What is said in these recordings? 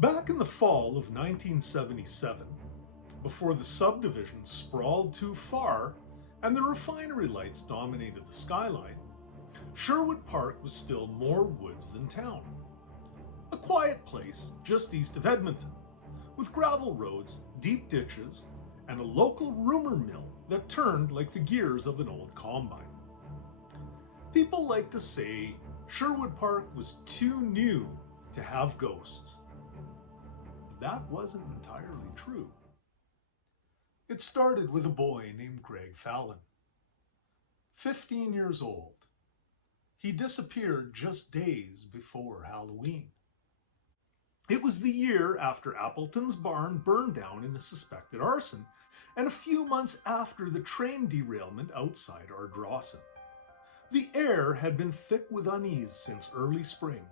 Back in the fall of 1977, before the subdivision sprawled too far and the refinery lights dominated the skyline, Sherwood Park was still more woods than town. A quiet place just east of Edmonton, with gravel roads, deep ditches, and a local rumor mill that turned like the gears of an old combine. People like to say Sherwood Park was too new to have ghosts. That wasn't entirely true. It started with a boy named Greg Fallon. 15 years old. He disappeared just days before Halloween. It was the year after Appleton's barn burned down in a suspected arson, and a few months after the train derailment outside Ardrossan. The air had been thick with unease since early spring,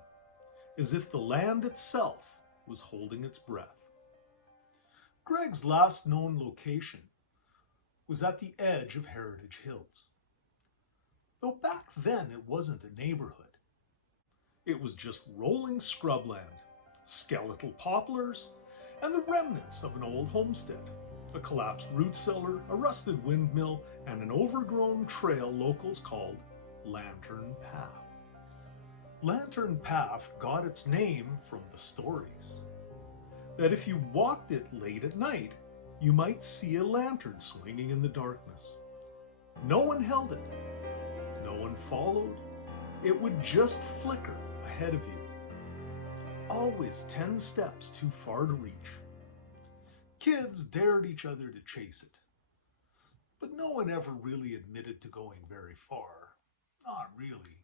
as if the land itself was holding its breath. Greg's last known location was at the edge of Heritage Hills. Though back then it wasn't a neighborhood. It was just rolling scrubland, skeletal poplars, and the remnants of an old homestead, a collapsed root cellar, a rusted windmill, and an overgrown trail locals called Lantern Path. Lantern Path got its name from the stories that if you walked it late at night, you might see a lantern swinging in the darkness. No one held it. No one followed. It would just flicker ahead of you. Always 10 steps too far to reach. Kids dared each other to chase it, but no one ever really admitted to going very far. Not really.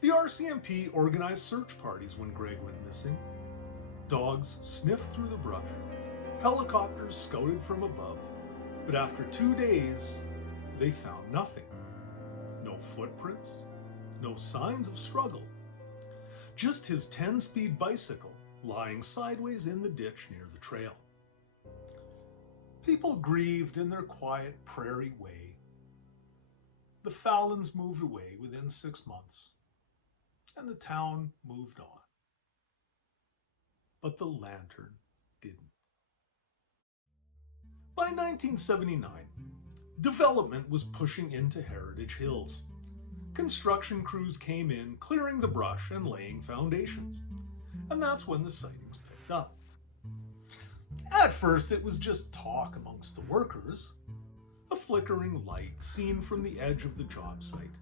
The RCMP organized search parties when Greg went missing. Dogs sniffed through the brush. Helicopters scouted from above. But after 2 days, they found nothing. No footprints, no signs of struggle. Just his 10-speed bicycle lying sideways in the ditch near the trail. People grieved in their quiet prairie way. The Fallons moved away within 6 months, and the town moved on. But the lantern didn't. By 1979, development was pushing into Heritage Hills. Construction crews came in, clearing the brush and laying foundations. And that's when the sightings picked up. At first, it was just talk amongst the workers. A flickering light seen from the edge of the job site.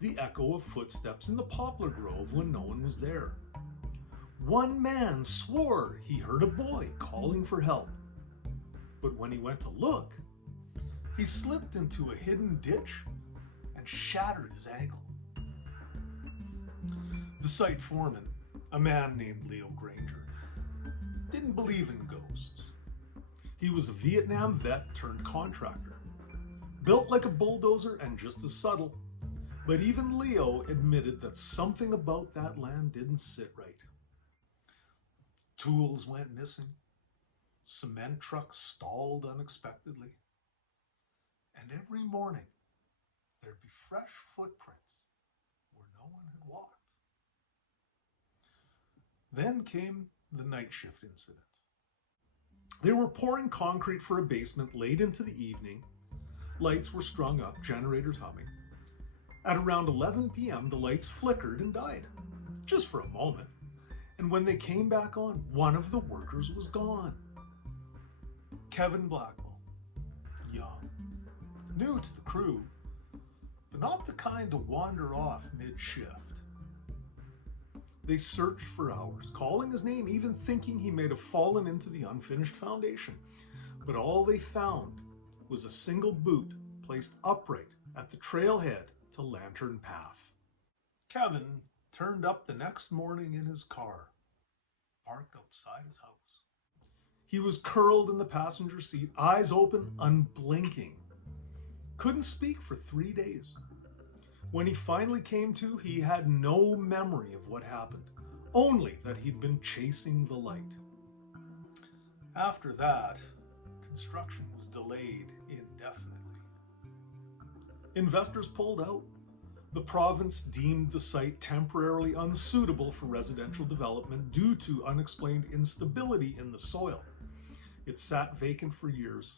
The echo of footsteps in the poplar grove when no one was there. One man swore he heard a boy calling for help. But when he went to look, he slipped into a hidden ditch and shattered his ankle. The site foreman, a man named Leo Granger, didn't believe in ghosts. He was a Vietnam vet turned contractor, built like a bulldozer and just as subtle. But even Leo admitted that something about that land didn't sit right. Tools went missing. Cement trucks stalled unexpectedly. And every morning, there'd be fresh footprints where no one had walked. Then came the night shift incident. They were pouring concrete for a basement late into the evening. Lights were strung up, generators humming. At around 11 p.m., the lights flickered and died, just for a moment. And when they came back on, one of the workers was gone. Kevin Blackwell, young, new to the crew, but not the kind to wander off mid-shift. They searched for hours, calling his name, even thinking he may have fallen into the unfinished foundation. But all they found was a single boot placed upright at the trailhead to Lantern Path. Kevin turned up the next morning in his car, parked outside his house. He was curled in the passenger seat, eyes open, unblinking. Couldn't speak for 3 days. When he finally came to, he had no memory of what happened, only that he'd been chasing the light. After that, construction was delayed indefinitely. Investors pulled out. The province deemed the site temporarily unsuitable for residential development due to unexplained instability in the soil. It sat vacant for years,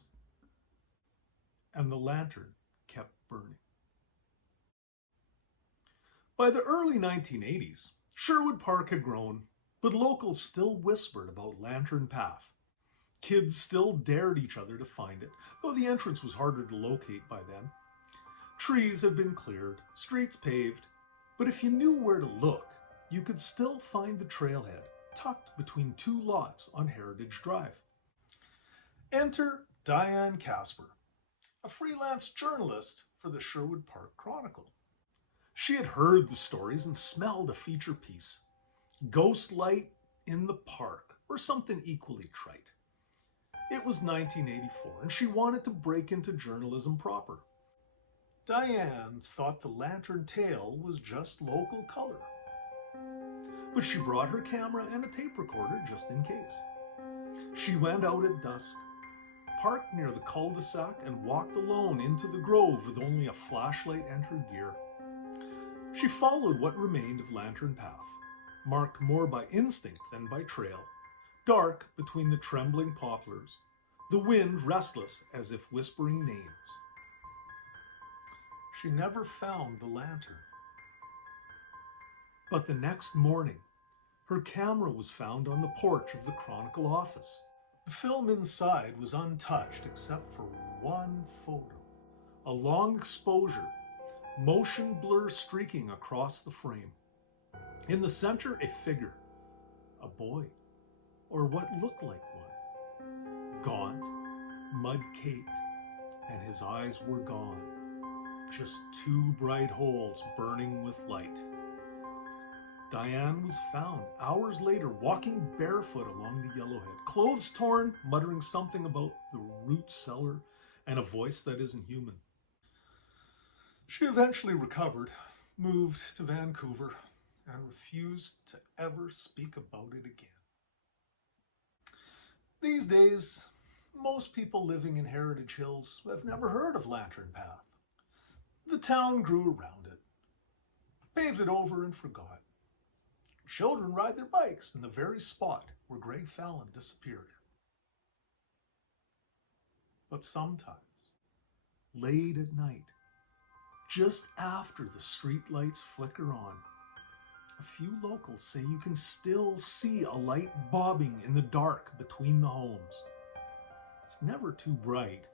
and the lantern kept burning. By the early 1980s, Sherwood Park had grown, but locals still whispered about Lantern Path. Kids still dared each other to find it, though the entrance was harder to locate by then. Trees had been cleared, streets paved, but if you knew where to look, you could still find the trailhead tucked between two lots on Heritage Drive. Enter Diane Casper, a freelance journalist for the Sherwood Park Chronicle. She had heard the stories and smelled a feature piece, Ghost Light in the Park, or something equally trite. It was 1984, and she wanted to break into journalism proper. Diane thought the lantern tale was just local color, but she brought her camera and a tape recorder just in case. She went out at dusk, parked near the cul-de-sac, and walked alone into the grove with only a flashlight and her gear. She followed what remained of Lantern Path, marked more by instinct than by trail, dark between the trembling poplars, the wind restless as if whispering names. She never found the lantern. But the next morning, her camera was found on the porch of the Chronicle office. The film inside was untouched except for one photo, a long exposure, motion blur streaking across the frame. In the center, a figure, a boy, or what looked like one, gaunt, mud-caked, and his eyes were gone. Just two bright holes burning with light. Diane was found hours later walking barefoot along the Yellowhead, clothes torn, muttering something about the root cellar and a voice that isn't human. She eventually recovered, moved to Vancouver, and refused to ever speak about it again. These days, most people living in Heritage Hills have never heard of Lantern Path. The town grew around it, paved it over and forgot. Children ride their bikes in the very spot where Greg Fallon disappeared. But sometimes, late at night, just after the streetlights flicker on, a few locals say you can still see a light bobbing in the dark between the homes. It's never too bright,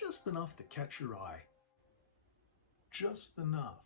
just enough to catch your eye. Just enough